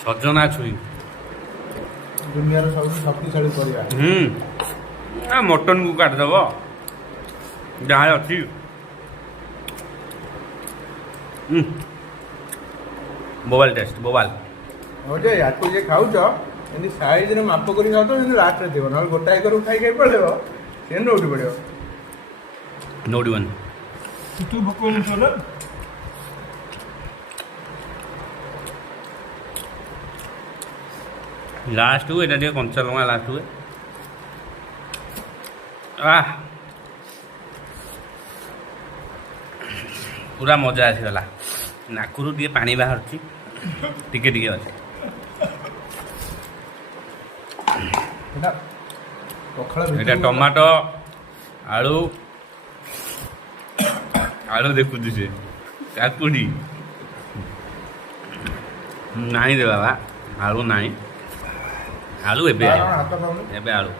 ସଜନା ଛୁଇଁ ଦୁନିଆର ସବୁଠୁ ଶକ୍ତିଶାଳୀ ପରିବା। ମଟନକୁ କାଟିଦେବ ଯାହା ଅଛି। ବୋବାଲ ଟେଷ୍ଟ ବୋବାଲ। ହଁ ଯେ ୟାକୁ ଯେ ଖାଉଛ ଏମିତି ସାଇଜରେ ମାପ କରି ଖାଉଛ ଯେମିତି ଲାଷ୍ଟରେ ଥିବ, ନହେଲେ ଗୋଟାଏ କରୁ ଖାଇ ଖାଇ ପଳେଇବ ସେ ନଉଟି ପଡ଼ିବ। ନଉଟିବନି। ତୁ ଭୋକ ହଉନଥିବ ନା? ଲାଷ୍ଟକୁ ଏଇଟା ଟିକେ କଞ୍ଚା ଲଙ୍କା ଲାଷ୍ଟକୁ ପୁରା ମଜା ଆସିଗଲା। ନାକରୁ ଟିକେ ପାଣି ବାହାରୁଛି, ଟିକେ ଟିକେ ଅଛି। ଏଇଟା ଟମାଟୋ ଆଳୁ ଆଳୁ ଦେଖୁଛି ସେ କାକୁଡ଼ି ନାହିଁ ରେ ବାବା, ଆଳୁ ନାହିଁ। ଆଳୁ ଏବେ ହାତ ପାଉନି। ଏବେ ଆଳୁ